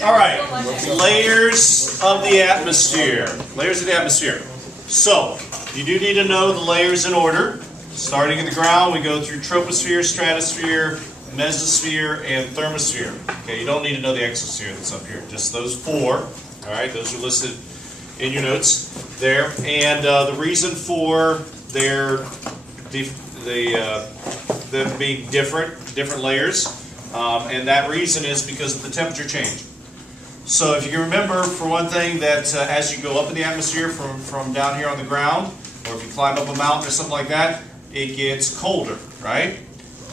All right, layers of the atmosphere. Layers of the atmosphere. So, you do need to know the layers in order. Starting at the ground, we go through troposphere, stratosphere, mesosphere, and thermosphere. Okay, you don't need to know the exosphere that's up here. Just those four. All right, those are listed in your notes there. And the reason for them being different layers, and that reason is because of the temperature change. So if you can remember, for one thing, that as you go up in the atmosphere from down here on the ground, or if you climb up a mountain or something like that, it gets colder, right?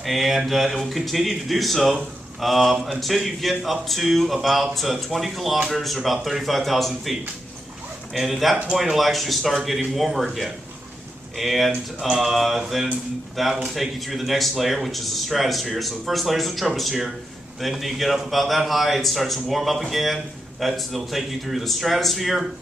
And it will continue to do so until you get up to about 20 kilometers or about 35,000 feet. And at that point, it'll actually start getting warmer again. And then that will take you through the next layer, which is the stratosphere. So the first layer is the troposphere. Then you get up about that high, it starts to warm up again. That'll take you through the stratosphere.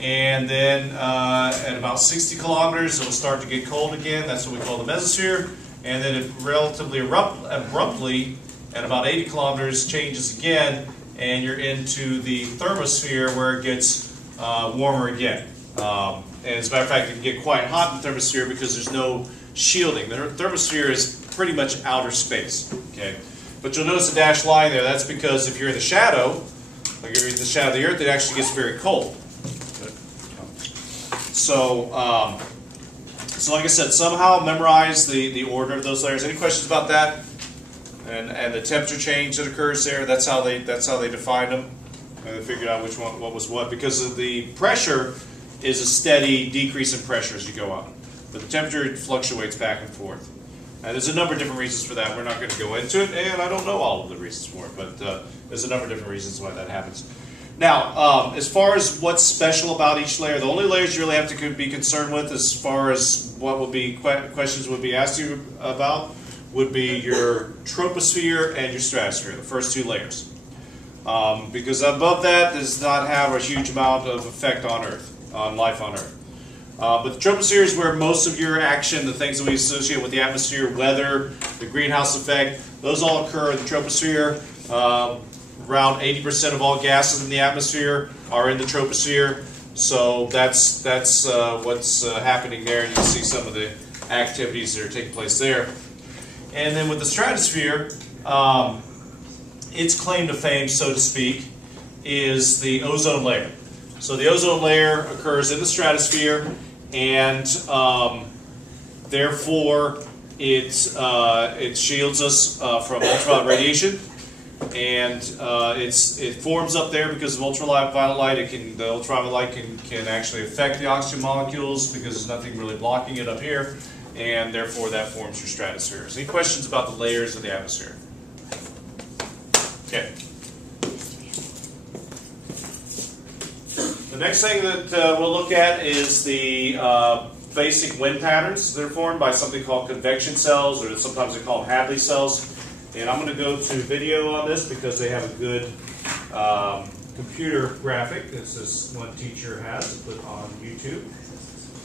And then at about 60 kilometers, it'll start to get cold again. That's what we call the mesosphere. And then it relatively abruptly, at about 80 kilometers, changes again. And you're into the thermosphere, where it gets warmer again. And as a matter of fact, it can get quite hot in the thermosphere because there's no shielding. The thermosphere is pretty much outer space. Okay, but you'll notice a dashed line there. That's because if you're in the shadow, like if you're in the shadow of the Earth, it actually gets very cold. So, so like I said, somehow memorize the order of those layers. Any questions about that? And the temperature change that occurs there. That's how they defined them. And they figured out what was what, because of the pressure is a steady decrease in pressure as you go up. But the temperature fluctuates back and forth. And there's a number of different reasons for that. We're not going to go into it, and I don't know all of the reasons for it, but there's a number of different reasons why that happens. Now, as far as what's special about each layer, the only layers you really have to be concerned with as far as what would be questions would be asked you about would be your troposphere and your stratosphere, the first two layers. Because above that does not have a huge amount of effect on Earth. On life on Earth. But the troposphere is where most of your action, the things that we associate with the atmosphere, weather, the greenhouse effect, those all occur in the troposphere. Around 80% of all gases in the atmosphere are in the troposphere. So that's what's happening there. You can see some of the activities that are taking place there. And then with the stratosphere, its claim to fame, so to speak, is the ozone layer. So the ozone layer occurs in the stratosphere, and therefore it shields us from ultraviolet radiation, and it forms up there because of ultraviolet light. The ultraviolet light can actually affect the oxygen molecules because there's nothing really blocking it up here, and therefore that forms your stratosphere. So any questions about the layers of the atmosphere? Okay. The next thing that we'll look at is the basic wind patterns that are formed by something called convection cells, or sometimes they call them Hadley cells. And I'm going to go to video on this because they have a good computer graphic that this one teacher has put on YouTube,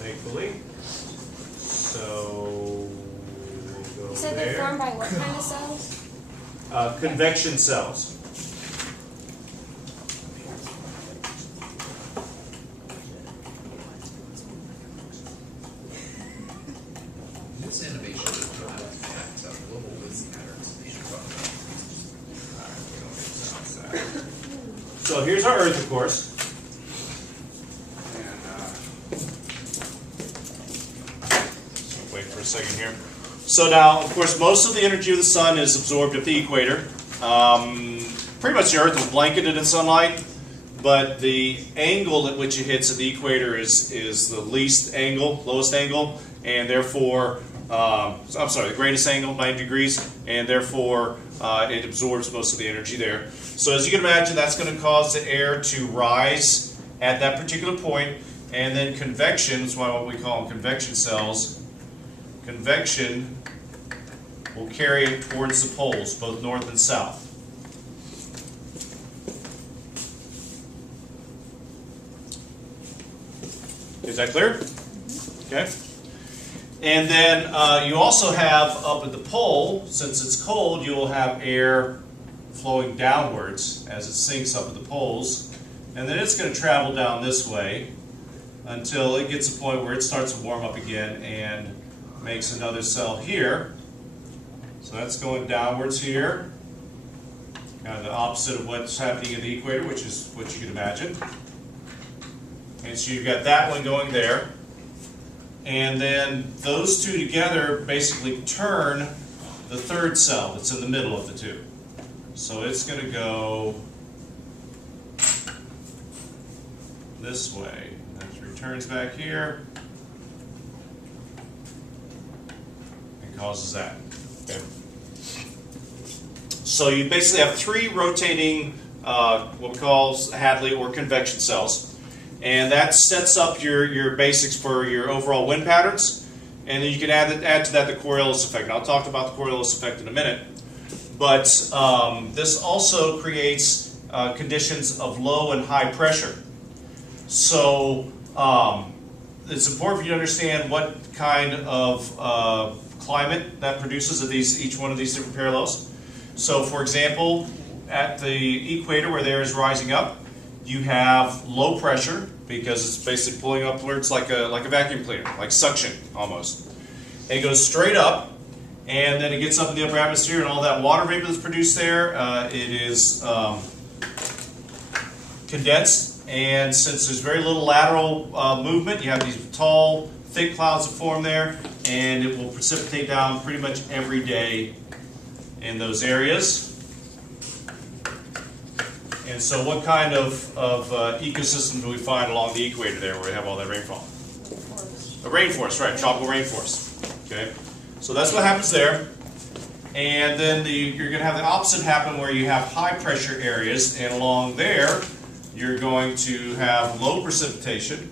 thankfully. So we'll go You said they're formed by what kind of cells? Convection cells. This innovation is not at global wind patterns. They should talk about. So here's our Earth, of course. And wait for a second here. So now, of course, most of the energy of the sun is absorbed at the equator. Pretty much the Earth is blanketed in sunlight, but the angle at which it hits at the equator is the lowest angle, and therefore, the greatest angle, 90 degrees, and therefore it absorbs most of the energy there. So as you can imagine, that's going to cause the air to rise at that particular point, and then convection, that's why what we call them convection cells, convection will carry it towards the poles, both north and south. Is that clear? Okay. And then you also have up at the pole, since it's cold, you will have air flowing downwards as it sinks up at the poles. And then it's going to travel down this way until it gets to a point where it starts to warm up again and makes another cell here. So that's going downwards here. Kind of the opposite of what's happening at the equator, which is what you can imagine. And so you've got that one going there. And then those two together basically turn the third cell that's in the middle of the two. So it's going to go this way. It returns back here and causes that. Okay. So you basically have three rotating, what we call Hadley or convection cells. And that sets up your basics for your overall wind patterns. And then you can add to that the Coriolis effect. And I'll talk about the Coriolis effect in a minute. But this also creates conditions of low and high pressure. So it's important for you to understand what kind of climate that produces at each one of these different parallels. So for example, at the equator where the air is rising up, you have low pressure because it's basically pulling upwards like a vacuum cleaner, like suction almost. And it goes straight up, and then it gets up in the upper atmosphere, and all that water vapor that's produced there, it is condensed. And since there's very little lateral movement, you have these tall, thick clouds that form there, and it will precipitate down pretty much every day in those areas. And so what kind of ecosystem do we find along the equator there where we have all that rainfall? A rainforest, right, tropical rainforest. Okay, so that's what happens there. And then you're going to have the opposite happen where you have high pressure areas, and along there you're going to have low precipitation,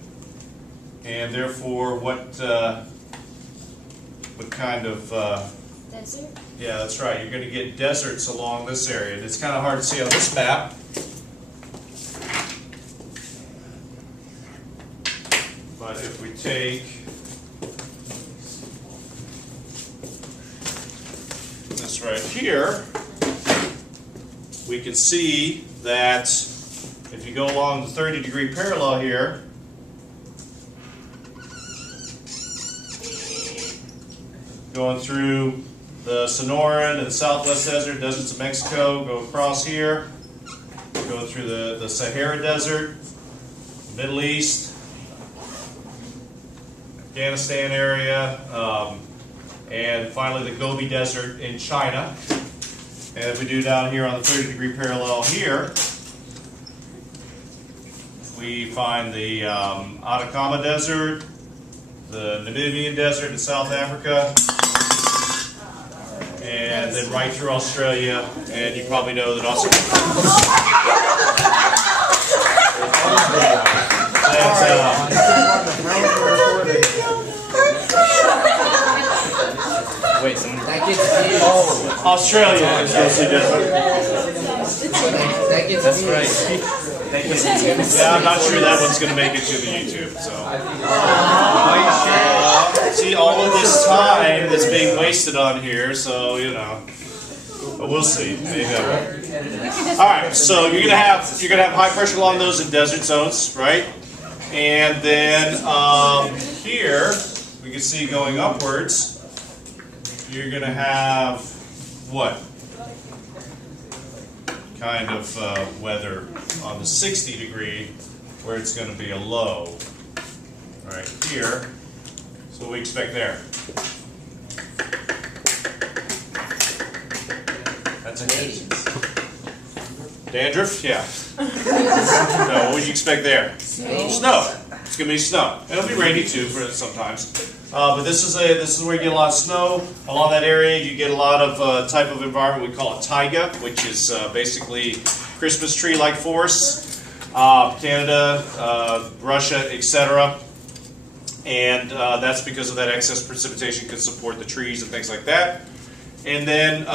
and therefore what kind of... Desert? Yeah, that's right. You're going to get deserts along this area. And it's kind of hard to see on this map. But if we take this right here, we can see that if you go along the 30-degree parallel here, going through the Sonoran and the Southwest Desert, deserts of Mexico, go across here, go through the Sahara Desert, Middle East, Afghanistan area, and finally the Gobi Desert in China. And if we do down here on the 30-degree parallel here, we find the Atacama Desert, the Namibian Desert in South Africa, and then right through Australia, and you probably know that also. Wait, that gets you. Oh, Australia is mostly different. That gets us right. Yeah, I'm not sure that one's going to make it to the YouTube. So, see, all of this time that's being wasted on here, so you know, but we'll see. Maybe I will. All right, so you're gonna have high pressure along those in desert zones, right? And then here we can see going upwards, you're gonna have what kind of weather on the 60-degree where it's going to be a low right here. So what we expect there. That's a hit. Dandruff? Yeah. No, what would you expect there? Snow. It's going to be snow. It'll be rainy too for sometimes. But this is where you get a lot of snow. Along that area you get a lot of type of environment we call a taiga, which is basically Christmas tree-like forests. Canada, Russia, etc. And that's because of that excess precipitation can support the trees and things like that. And then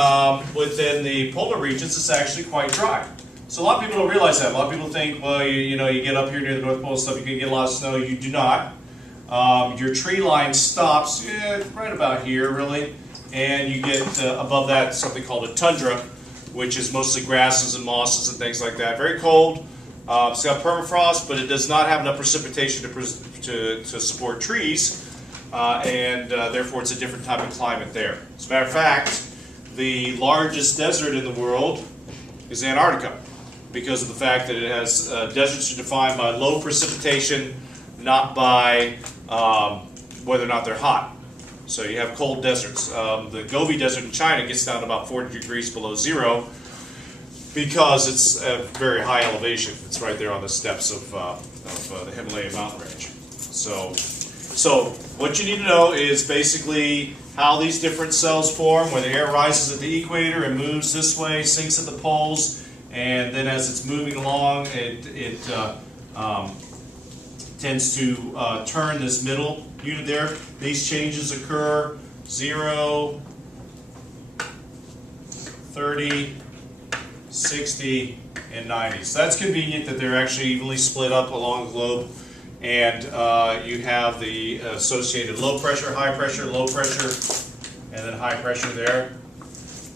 within the polar regions, it's actually quite dry. So a lot of people don't realize that. A lot of people think, well, you get up here near the North Pole and stuff, you can get a lot of snow. You do not. Your tree line stops right about here, really, and you get above that something called a tundra, which is mostly grasses and mosses and things like that. Very cold. It's got permafrost, but it does not have enough precipitation to support trees, and therefore it's a different type of climate there. As a matter of fact, the largest desert in the world is Antarctica, because of the fact that it has deserts are defined by low precipitation, not by whether or not they're hot. So you have cold deserts. The Gobi Desert in China gets down to about 40 degrees below zero because it's a very high elevation. It's right there on the steppes of the Himalayan mountain range. So what you need to know is basically how these different cells form, where the air rises at the equator and moves this way, sinks at the poles, and then as it's moving along, it tends to turn this middle unit there. These changes occur 0, 30, 60, and 90. So that's convenient that they're actually evenly split up along the globe. And you have the associated low pressure, low pressure, and then high pressure there.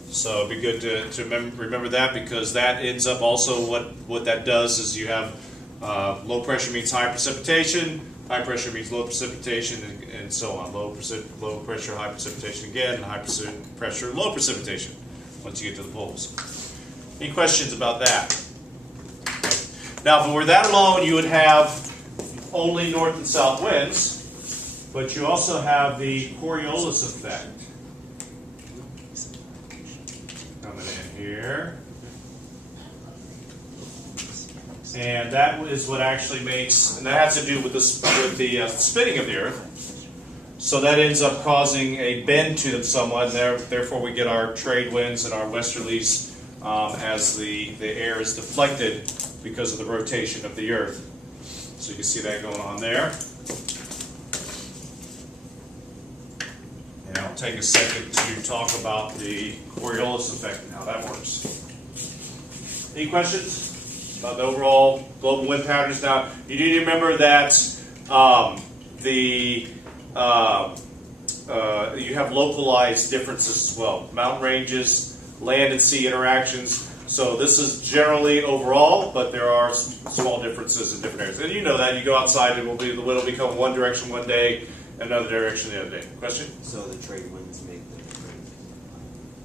So it'd be good to remember that, because that ends up also what that does is you have low pressure means high precipitation, high pressure means low precipitation, and so on. Low pressure, high precipitation again, and high pressure, low precipitation once you get to the poles. Any questions about that? Now, if it were that alone, you would have only north and south winds, but you also have the Coriolis effect coming in here. And that is what actually makes, and that has to do with the spinning of the Earth. So that ends up causing a bend to them somewhat, and therefore we get our trade winds and our westerlies as the air is deflected because of the rotation of the Earth. So you can see that going on there. And I'll take a second to talk about the Coriolis effect and how that works. Any questions about the overall global wind patterns? Now, you need to remember that you have localized differences as well. Mountain ranges, land and sea interactions. So this is generally overall, but there are small differences in different areas. And you know that. You go outside, the wind will become one direction one day, another direction the other day. Question? So the trade winds make the trade.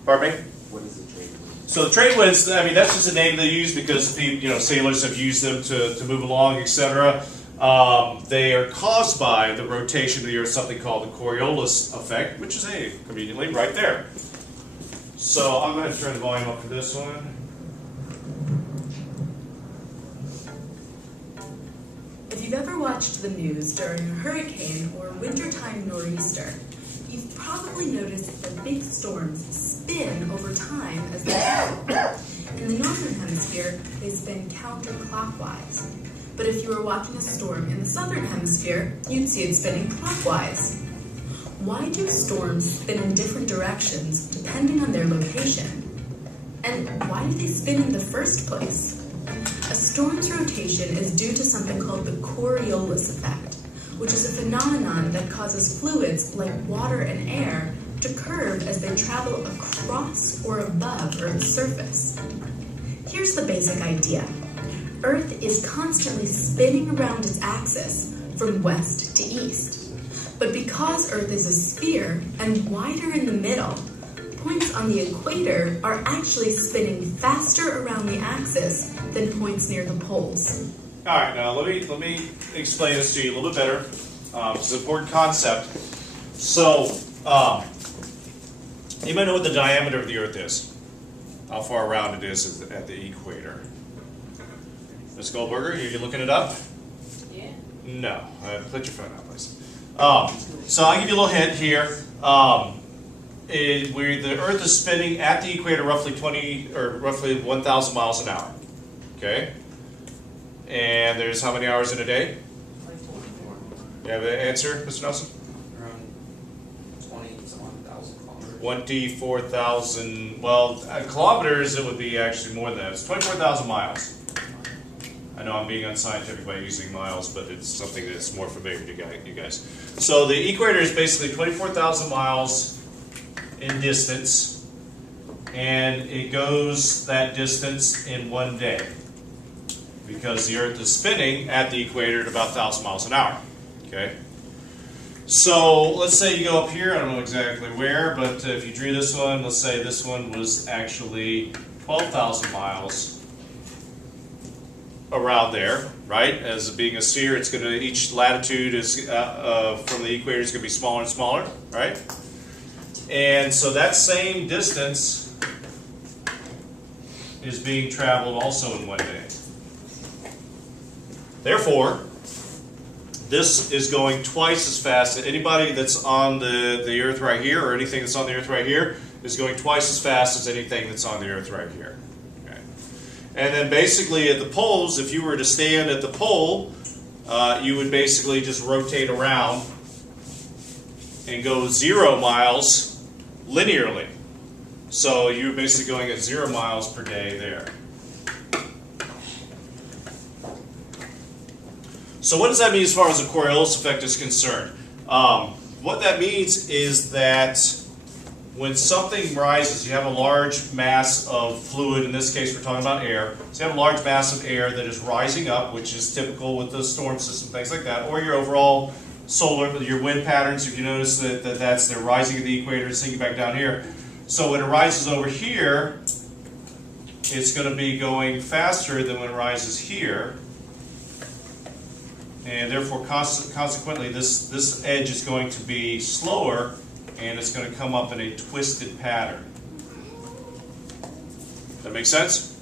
Pardon me? What is the trade wind? So the trade winds, I mean, that's just a name they use because sailors have used them to move along, etc. They are caused by the rotation of the Earth, something called the Coriolis effect, which is conveniently right there. So I'm going to turn the volume up for this one. If you've ever watched the news during a hurricane or wintertime nor'easter, you've probably noticed that big storms spin over time as they go. In the northern hemisphere, they spin counterclockwise. But if you were watching a storm in the southern hemisphere, you'd see it spinning clockwise. Why do storms spin in different directions depending on their location? And why do they spin in the first place? A storm's rotation is due to something called the Coriolis effect, which is a phenomenon that causes fluids like water and air to curve as they travel across or above Earth's surface. Here's the basic idea. Earth is constantly spinning around its axis from west to east. But because Earth is a sphere and wider in the middle, points on the equator are actually spinning faster around the axis than points near the poles. All right, now let me explain this to you a little bit better. It's an important concept. So, you might know what the diameter of the Earth is. How far around it is at the equator. Ms. Goldberger, are you looking it up? Yeah. No. Put your phone out, please. So I'll give you a little hint here. The Earth is spinning at the equator roughly 1,000 miles an hour. Okay? And there's how many hours in a day? Like 24. You have an answer, Mr. Nelson? Around 20,000 kilometers. 24,000, well, kilometers, it would be actually more than that. It's 24,000 miles. I know I'm being unscientific by using miles, but it's something that's more familiar to you guys. So the equator is basically 24,000 miles in distance, and it goes that distance in 1 day because the Earth is spinning at the equator at about 1,000 miles an hour. Okay. So let's say you go up here, I don't know exactly where, but if you drew this one, let's say this one was actually 12,000 miles around there, right? As being a sphere, it's going to, each latitude is from the equator is going to be smaller and smaller, right? And so that same distance is being traveled also in 1 day. Therefore, this is going twice as fast. Anybody that's on the Earth right here, or anything that's on the Earth right here, is going twice as fast as anything that's on the Earth right here. Okay. And then basically at the poles, if you were to stand at the pole, you would basically just rotate around and go 0 miles linearly. So you're basically going at 0 miles per day there. So what does that mean as far as the Coriolis effect is concerned? What that means is that when something rises, you have a large mass of fluid, in this case we're talking about air, so you have a large mass of air that is rising up, which is typical with the storm system, things like that, or your overall solar, your wind patterns, if you notice they're rising at the equator and sinking back down here. So when it rises over here, it's going to be going faster than when it rises here. And therefore, consequently, this edge is going to be slower, and it's going to come up in a twisted pattern. That make sense?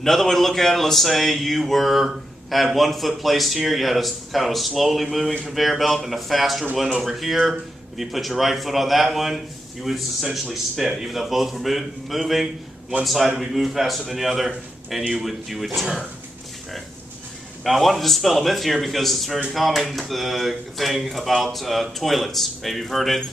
Another way to look at it, let's say you had 1 foot placed here, you had a kind of a slowly moving conveyor belt and a faster one over here. If you put your right foot on that one, you would essentially spin. Even though both were moving, one side would be moving faster than the other, and you would turn. Okay. Now I want to dispel a myth here because it's a very common thing about toilets. Maybe you've heard it,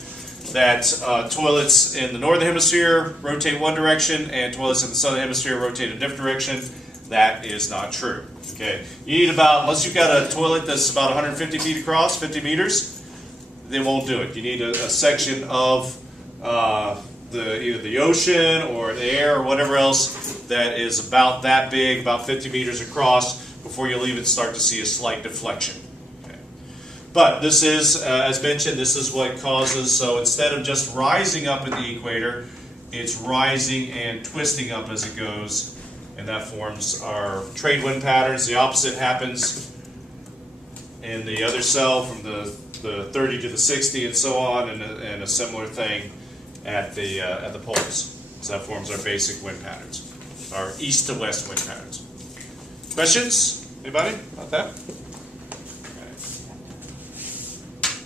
that toilets in the northern hemisphere rotate one direction and toilets in the southern hemisphere rotate a different direction. That is not true. Okay, you need about, unless you've got a toilet that's about 150 feet across, 50 meters, they won't do it. You need a section of either the ocean or the air or whatever else that is about that big, about 50 meters across, before you'll even start to see a slight deflection. Okay. But this is, as mentioned, this is what causes, so instead of just rising up at the equator, it's rising and twisting up as it goes, and that forms our trade wind patterns. The opposite happens in the other cell from the 30 to the 60 and so on, and a similar thing at the poles. So that forms our basic wind patterns, our east to west wind patterns. Questions? Anybody about that? Okay.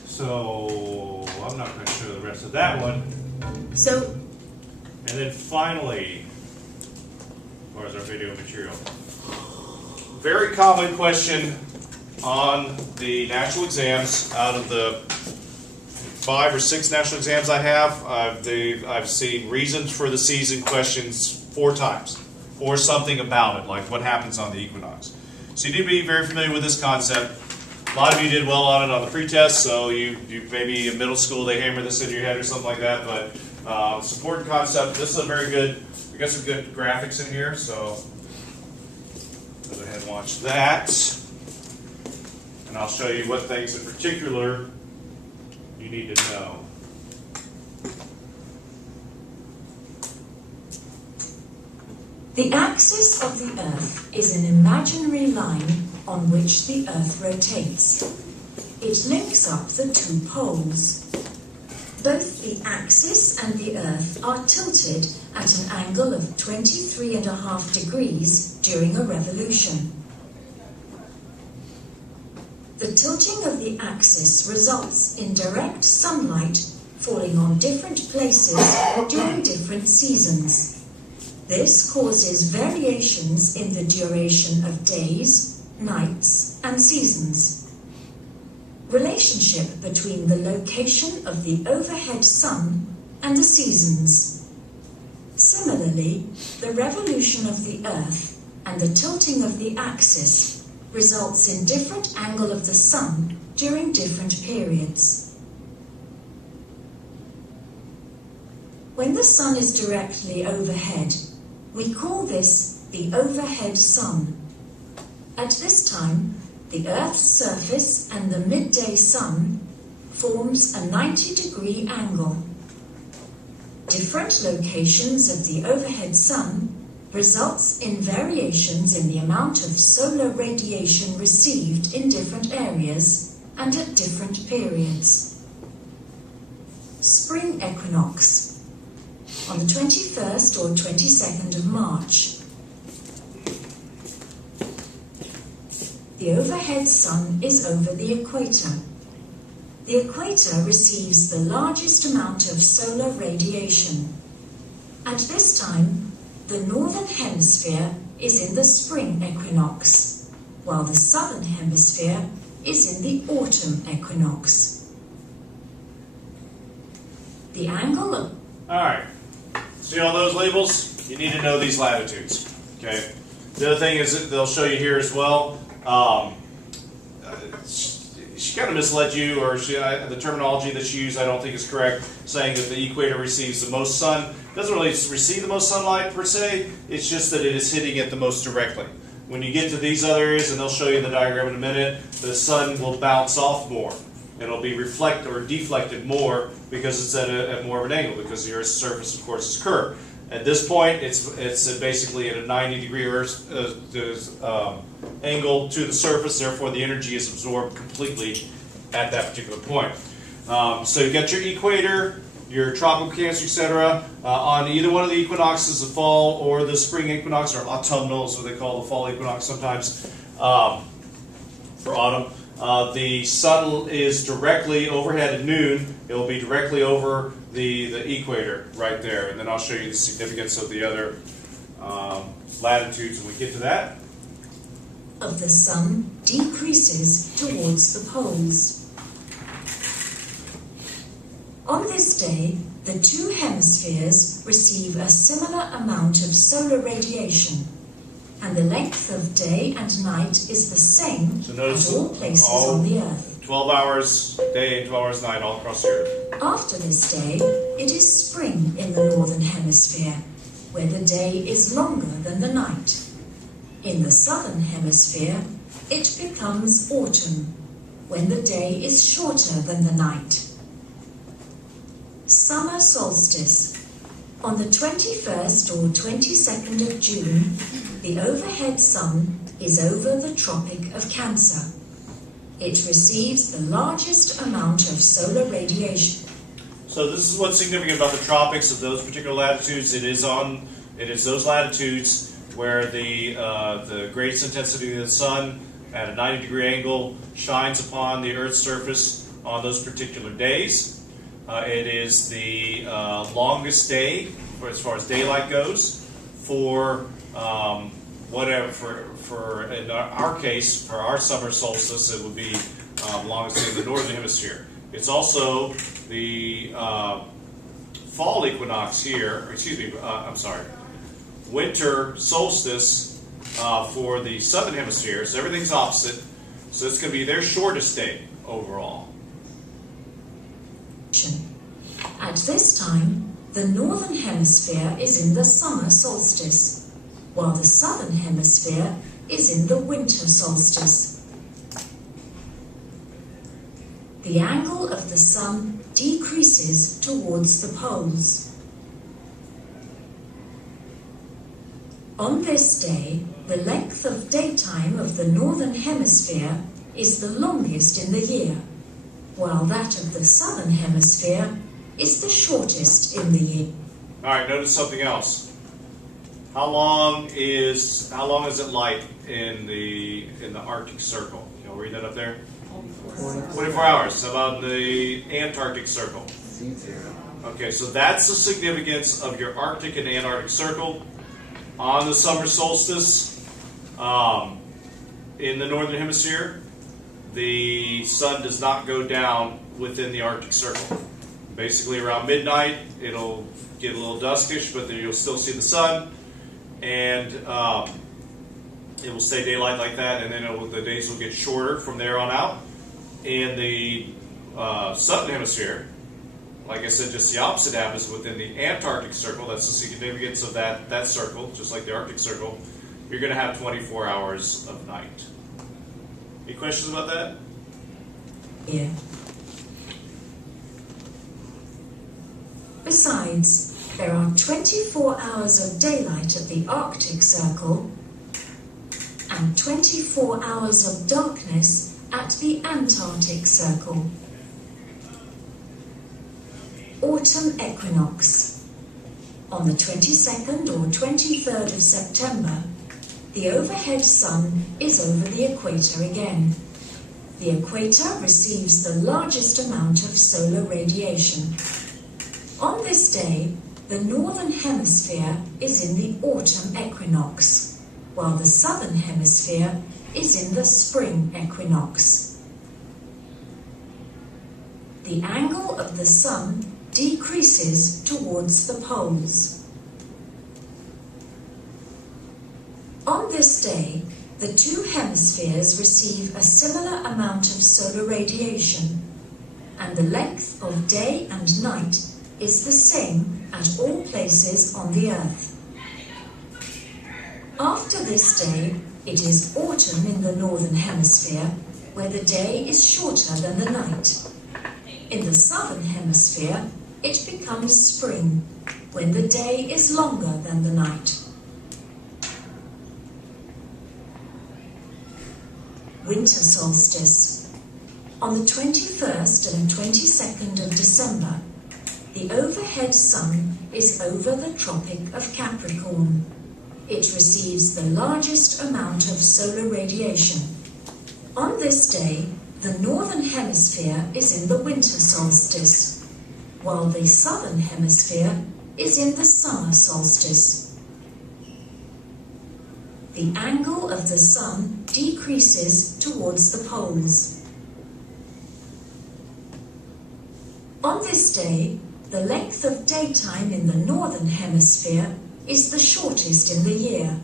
So I'm not going to show the rest of that one. So, And then finally, or is our video material? Very common question on the national exams. Out of the 5 or 6 national exams I have, I've seen reasons for the season questions 4 times, or something about it, like what happens on the equinox. So you need to be very familiar with this concept. A lot of you did well on it on the pretest, so you maybe in middle school they hammer this into your head or something like that, but it's an important concept. This is a very good, we got some good graphics in here, so go ahead and watch that. And I'll show you what things in particular you need to know. The axis of the Earth is an imaginary line on which the Earth rotates. It links up the 2 poles. Both the axis and the Earth are tilted at an angle of 23.5 degrees during a revolution. The tilting of the axis results in direct sunlight falling on different places during different seasons. This causes variations in the duration of days, nights, and seasons. Relationship between the location of the overhead sun and the seasons. Similarly, the revolution of the Earth and the tilting of the axis results in different angle of the sun during different periods. When the sun is directly overhead, we call this the overhead sun. At this time, the Earth's surface and the midday sun forms a 90-degree angle. Different locations of the overhead sun results in variations in the amount of solar radiation received in different areas and at different periods. Spring equinox, on the 21st or 22nd of March. The overhead sun is over the equator. The equator receives the largest amount of solar radiation. At this time, the northern hemisphere is in the spring equinox, while the southern hemisphere is in the autumn equinox. The angle of... All right. See all those labels? You need to know these latitudes. Okay. The other thing is that they'll show you here as well. She kind of misled you, or the terminology that she used I don't think is correct, saying that the equator receives the most sun. It doesn't really receive the most sunlight per se, it's just that it is hitting it the most directly. When you get to these other areas, and they'll show you in the diagram in a minute, the sun will bounce off more. It'll be reflected or deflected more because it's at more of an angle, because the Earth's surface, of course, is curved. At this point, it's basically at a 90-degree angle to the surface, therefore the energy is absorbed completely at that particular point. So you've got your equator, your tropical Cancer, etc. On either one of the equinoxes, the fall or the spring equinox, or autumnal is what they call the fall equinox sometimes, for autumn. The sun is directly overhead at noon. It will be directly over the equator right there. And then I'll show you the significance of the other latitudes when we get to that. of the sun decreases towards the poles. On this day, the two hemispheres receive a similar amount of solar radiation, and the length of day and night is the same at all places on the Earth. 12 hours day and 12 hours night all across the Earth. After this day, it is spring in the northern hemisphere, where the day is longer than the night. In the southern hemisphere, it becomes autumn, when the day is shorter than the night. Summer solstice. On the 21st or 22nd of June, the overhead sun is over the Tropic of Cancer. It receives the largest amount of solar radiation. So this is what's significant about the tropics of those particular latitudes. It is those latitudes where the greatest intensity of the sun at a 90-degree angle shines upon the Earth's surface on those particular days. It is the longest day, as far as daylight goes, for in our case, for our summer solstice, it would be longest day in the northern hemisphere. It's also the fall equinox here, or excuse me, winter solstice for the southern hemisphere. So everything's opposite. So it's going to be their shortest day overall. At this time, the northern hemisphere is in the summer solstice, while the southern hemisphere is in the winter solstice. The angle of the sun decreases towards the poles. On this day, the length of daytime of the northern hemisphere is the longest in the year, while that of the southern hemisphere is the shortest in the year. All right, notice something else. How long is it light in the Arctic Circle? You'll read that up there. 24 hours. How about the Antarctic Circle? Okay, so that's the significance of your Arctic and Antarctic Circle. On the summer solstice, in the northern hemisphere, the sun does not go down within the Arctic Circle. Basically, around midnight, it'll get a little duskish, but then you'll still see the sun, and it will stay daylight like that, and then the days will get shorter from there on out. In the southern hemisphere, like I said, just the opposite happens within the Antarctic Circle. That's the significance of that circle, just like the Arctic Circle. You're going to have 24 hours of night. Any questions about that? Yeah. Besides, there are 24 hours of daylight at the Arctic Circle and 24 hours of darkness at the Antarctic Circle. Autumn equinox. On the 22nd or 23rd of September, the overhead sun is over the equator again. The equator receives the largest amount of solar radiation. On this day, the northern hemisphere is in the autumn equinox, while the southern hemisphere is in the spring equinox. The angle of the sun decreases towards the poles. On this day, the two hemispheres receive a similar amount of solar radiation, and the length of day and night is the same at all places on the Earth. After this day, it is autumn in the northern hemisphere, where the day is shorter than the night. In the southern hemisphere, it becomes spring, when the day is longer than the night. Winter solstice. On the 21st and 22nd of December, the overhead sun is over the Tropic of Capricorn. It receives the largest amount of solar radiation. On this day, the northern hemisphere is in the winter solstice, while the southern hemisphere is in the summer solstice. The angle of the sun decreases towards the poles. On this day, the length of daytime in the northern hemisphere is the shortest in the year,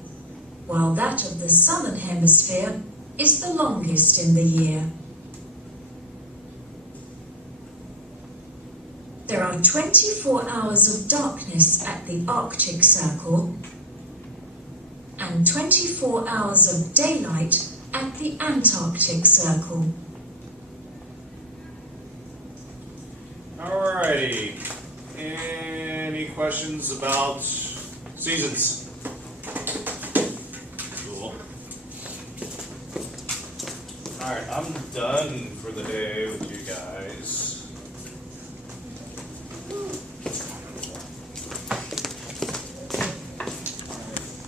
while that of the southern hemisphere is the longest in the year. There are 24 hours of darkness at the Arctic Circle and 24 hours of daylight at the Antarctic Circle. Alrighty. Any questions about seasons? Cool. Alright, I'm done for the day with you guys.